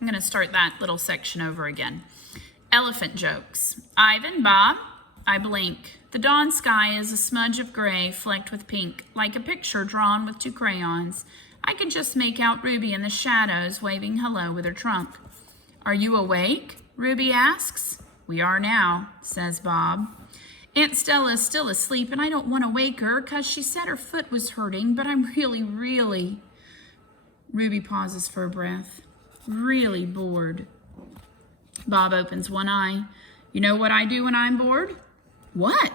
I'm going to start that little section over again. Elephant jokes. Ivan, Bob, I blink. The dawn sky is a smudge of gray flecked with pink, like a picture drawn with 2 crayons. I can just make out Ruby in the shadows waving hello with her trunk. Are you awake? Ruby asks. We are now, says Bob. Aunt Stella is still asleep and I don't want to wake her because she said her foot was hurting, but I'm really... Ruby pauses for a breath. Really bored. Bob opens one eye. You know what I do when I'm bored? What?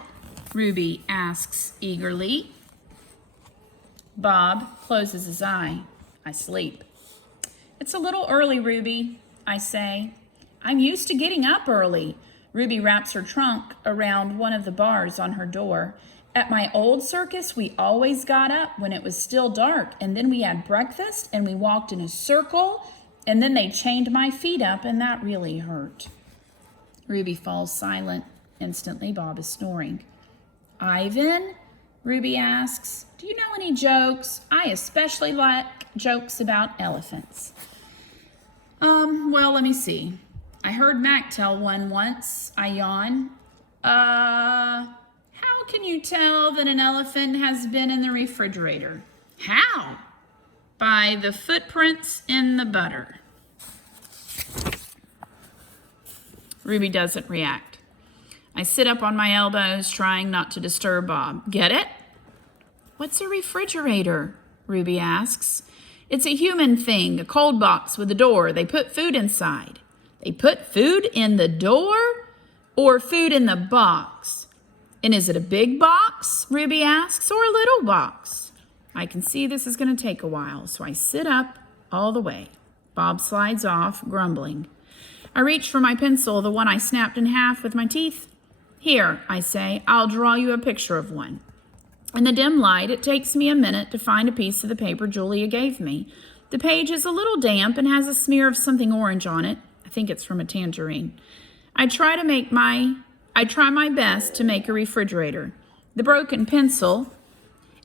Ruby asks eagerly. Bob closes his eye. I sleep. It's a little early, Ruby, I say. I'm used to getting up early. Ruby wraps her trunk around one of the bars on her door. At my old circus, we always got up when it was still dark, and then we had breakfast, and we walked in a circle, and then they chained my feet up, and that really hurt. Ruby falls silent. Instantly, Bob is snoring. Ivan? Ruby asks, do you know any jokes? I especially like jokes about elephants. Well, let me see. I heard Mac tell one once. I yawn. How can you tell that an elephant has been in the refrigerator? How? By the footprints in the butter. Ruby doesn't react. I sit up on my elbows, trying not to disturb Bob. Get it? What's a refrigerator? Ruby asks. It's a human thing, a cold box with a door. They put food inside. They put food in the door or food in the box? And is it a big box, Ruby asks, or a little box? I can see this is going to take a while, so I sit up all the way. Bob slides off, grumbling. I reach for my pencil, the one I snapped in half with my teeth. Here, I say, I'll draw you a picture of one. In the dim light, it takes me a minute to find a piece of the paper Julia gave me. The page is a little damp and has a smear of something orange on it. I think it's from a tangerine. I try my best to make a refrigerator. The broken pencil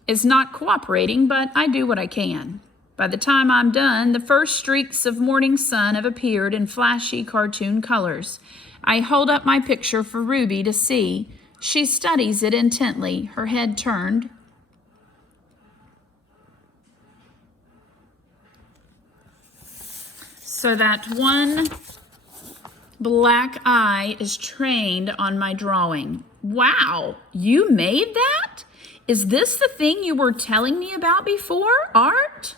is not cooperating, but I do what I can. By the time I'm done, the first streaks of morning sun have appeared in flashy cartoon colors. I hold up my picture for Ruby to see. She studies it intently, her head turned. So that one black eye is trained on my drawing. Wow, you made that? Is this the thing you were telling me about before, art?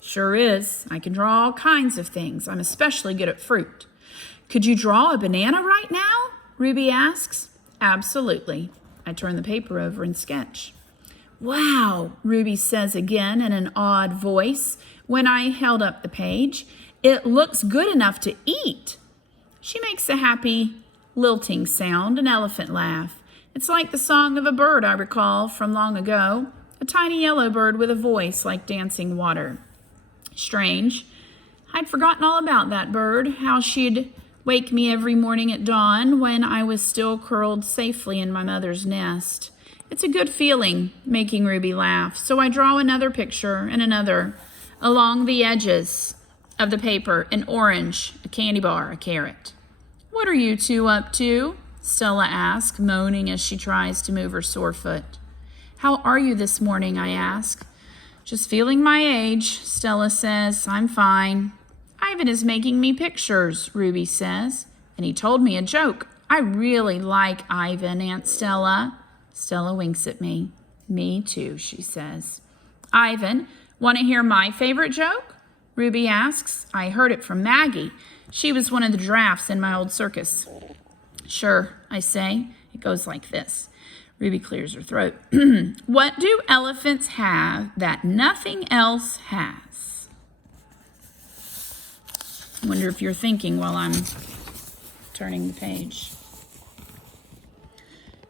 Sure is. I can draw all kinds of things. I'm especially good at fruit. Could you draw a banana right now? Ruby asks. Absolutely. I turn the paper over and sketch. Wow, Ruby says again in an odd voice when I held up the page. It looks good enough to eat. She makes a happy lilting sound, an elephant laugh. It's like the song of a bird I recall from long ago, a tiny yellow bird with a voice like dancing water. Strange. I'd forgotten all about that bird, how she'd wake me every morning at dawn when I was still curled safely in my mother's nest. It's a good feeling, making Ruby laugh, so I draw another picture and another. Along the edges of the paper, an orange, a candy bar, a carrot. What are you two up to? Stella asks, moaning as she tries to move her sore foot. How are you this morning? I ask. Just feeling my age, Stella says. I'm fine. Ivan is making me pictures, Ruby says, and he told me a joke. I really like Ivan, Aunt Stella. Stella winks at me. Me too, she says. Ivan, want to hear my favorite joke? Ruby asks. I heard it from Maggie. She was one of the giraffes in my old circus. Sure, I say. It goes like this. Ruby clears her throat. What do elephants have that nothing else has? I wonder if you're thinking while I'm turning the page.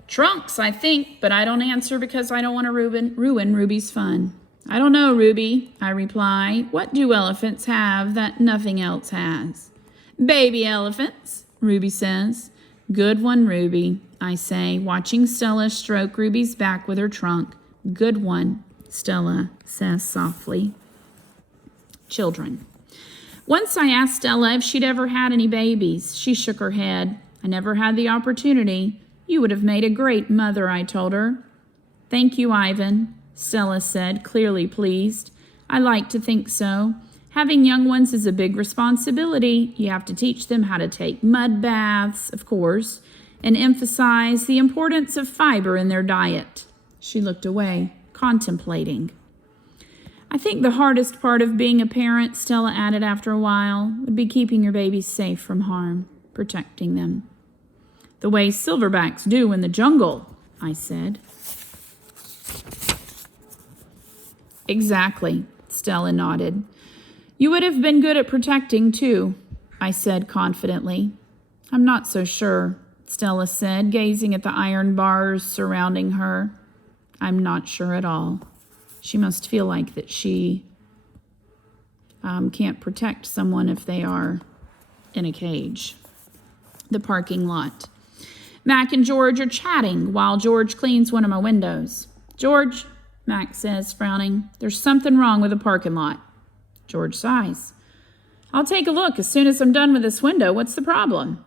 Trunks, I think, but I don't answer because I don't want to ruin Ruby's fun. I don't know, Ruby, I reply. What do elephants have that nothing else has? Baby elephants, Ruby says. Good one, Ruby, I say, watching Stella stroke Ruby's back with her trunk. Good one, Stella says softly. Children. Once I asked Stella if she'd ever had any babies. She shook her head. I never had the opportunity. You would have made a great mother, I told her. Thank you, Ivan, Stella said, clearly pleased. I like to think so. Having young ones is a big responsibility. You have to teach them how to take mud baths, of course, and emphasize the importance of fiber in their diet. She looked away, contemplating. I think the hardest part of being a parent, Stella added after a while, would be keeping your babies safe from harm, protecting them. The way silverbacks do in the jungle, I said. Exactly, Stella nodded. You would have been good at protecting, too, I said confidently. I'm not so sure, Stella said, gazing at the iron bars surrounding her. I'm not sure at all. She must feel like that she can't protect someone if they are in a cage. The parking lot. Mac and George are chatting while George cleans one of my windows. George, Mac says, frowning, there's something wrong with the parking lot. George sighs. I'll take a look as soon as I'm done with this window. What's the problem?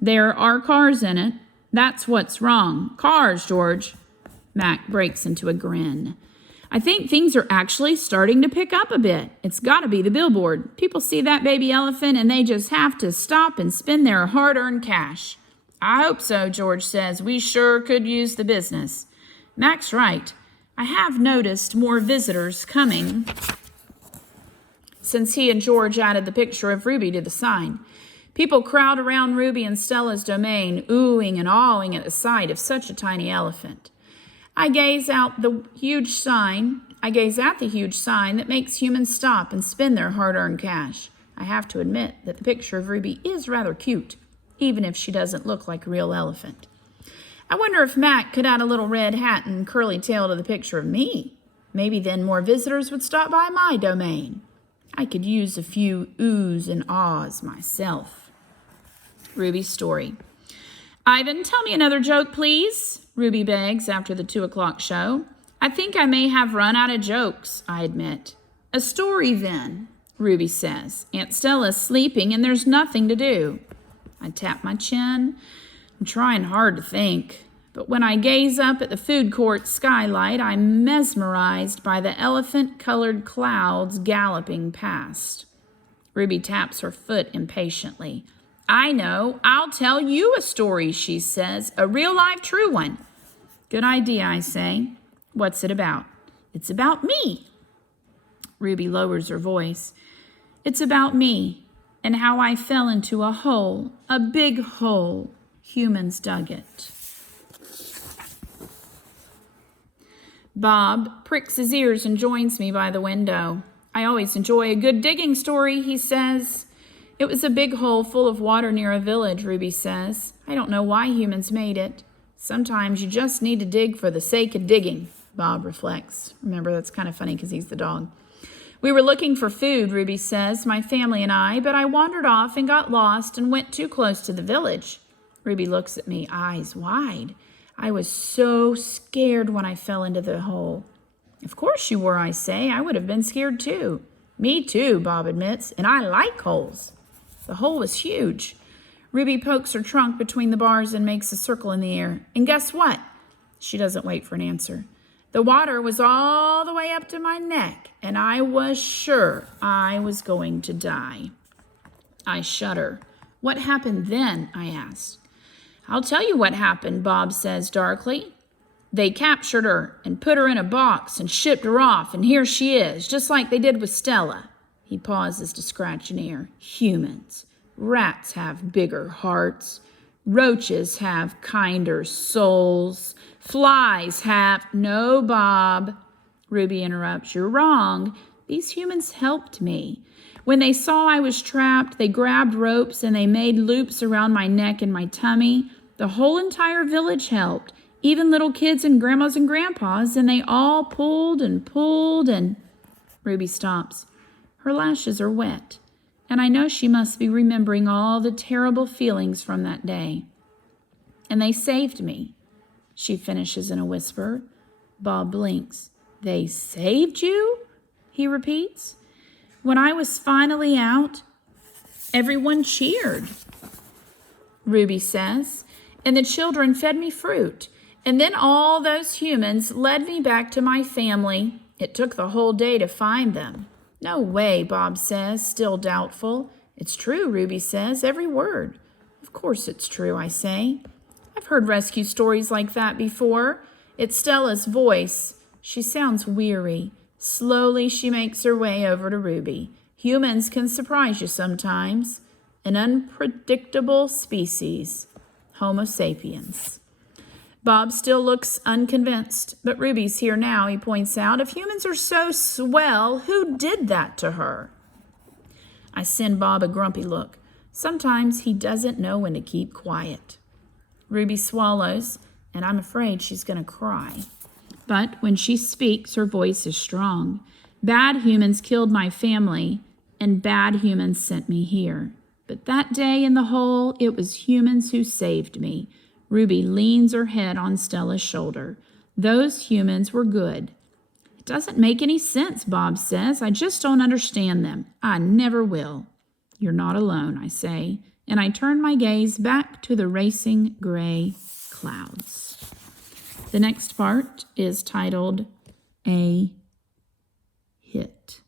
There are cars in it. That's what's wrong. Cars, George. Mac breaks into a grin. I think things are actually starting to pick up a bit. It's got to be the billboard. People see that baby elephant and they just have to stop and spend their hard-earned cash. I hope so, George says. We sure could use the business. Mac's right. I have noticed more visitors coming since he and George added the picture of Ruby to the sign. People crowd around Ruby and Stella's domain, oohing and awing at the sight of such a tiny elephant. I gaze at the huge sign that makes humans stop and spend their hard-earned cash. I have to admit that the picture of Ruby is rather cute, even if she doesn't look like a real elephant. I wonder if Mac could add a little red hat and curly tail to the picture of me. Maybe then more visitors would stop by my domain. I could use a few oohs and ahs myself. Ruby's story. Ivan, tell me another joke, please, Ruby begs after the 2:00 show. I think I may have run out of jokes, I admit. A story, then, Ruby says. Aunt Stella's sleeping and there's nothing to do. I tap my chin. I'm trying hard to think. But when I gaze up at the food court skylight, I'm mesmerized by the elephant-colored clouds galloping past. Ruby taps her foot impatiently. I know. I'll tell you a story, she says. A real-life true one. Good idea, I say. What's it about? It's about me. Ruby lowers her voice. It's about me and how I fell into a hole, a big hole. Humans dug it. Bob pricks his ears and joins me by the window. I always enjoy a good digging story, he says. It was a big hole full of water near a village, Ruby says. I don't know why humans made it. Sometimes you just need to dig for the sake of digging, Bob reflects. Remember, that's kind of funny because he's the dog. We were looking for food, Ruby says, my family and I, but I wandered off and got lost and went too close to the village. Ruby looks at me, eyes wide. I was so scared when I fell into the hole. Of course you were, I say. I would have been scared too. Me too, Bob admits, and I like holes. The hole was huge. Ruby pokes her trunk between the bars and makes a circle in the air. And guess what? She doesn't wait for an answer. The water was all the way up to my neck, and I was sure I was going to die. I shudder. What happened then? I ask. I'll tell you what happened, Bob says darkly. They captured her and put her in a box and shipped her off, and here she is, just like they did with Stella. He pauses to scratch an ear. Humans. Rats have bigger hearts. Roaches have kinder souls. Flies have... No, Bob, Ruby interrupts. You're wrong. These humans helped me. When they saw I was trapped, they grabbed ropes and they made loops around my neck and my tummy. The whole entire village helped, even little kids and grandmas and grandpas, and they all pulled and pulled and... Ruby stops. Her lashes are wet, and I know she must be remembering all the terrible feelings from that day. And they saved me, she finishes in a whisper. Bob blinks. They saved you? He repeats. When I was finally out, everyone cheered, Ruby says, and the children fed me fruit. And then all those humans led me back to my family. It took the whole day to find them. No way, Bob says, still doubtful. It's true, Ruby says, every word. Of course it's true, I say. I've heard rescue stories like that before. It's Stella's voice. She sounds weary. Slowly she makes her way over to Ruby. Humans can surprise you sometimes. An unpredictable species. Homo sapiens. Bob still looks unconvinced, but Ruby's here now, he points out. If humans are so swell, who did that to her? I send Bob a grumpy look. Sometimes he doesn't know when to keep quiet. Ruby swallows, and I'm afraid she's going to cry. But when she speaks, her voice is strong. Bad humans killed my family, and bad humans sent me here. But that day in the hole, it was humans who saved me. Ruby leans her head on Stella's shoulder. Those humans were good. It doesn't make any sense, Bob says. I just don't understand them. I never will. You're not alone, I say, and I turn my gaze back to the racing gray clouds. The next part is titled A Hit.